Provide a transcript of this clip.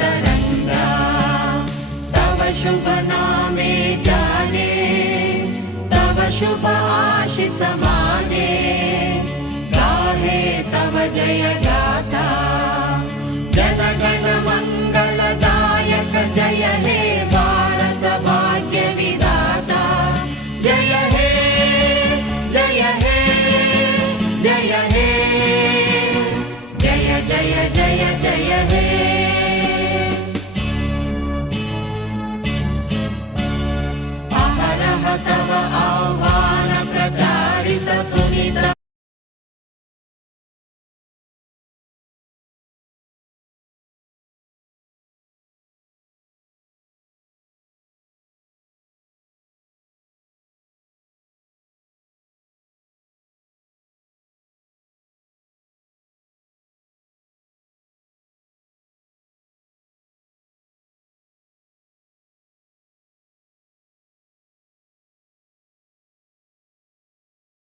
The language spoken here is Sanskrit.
तरंगा। तव शुभ नामे जाने, तव शुभ आशीष माने, गाहे तव जय गाथा। जन गण मंगलदायक जय हे भारत भाग्य विधाता। जय हे जय हे जय हे, जय जय जय जय हे। अहरह तव आह्वान प्रचारित सुनित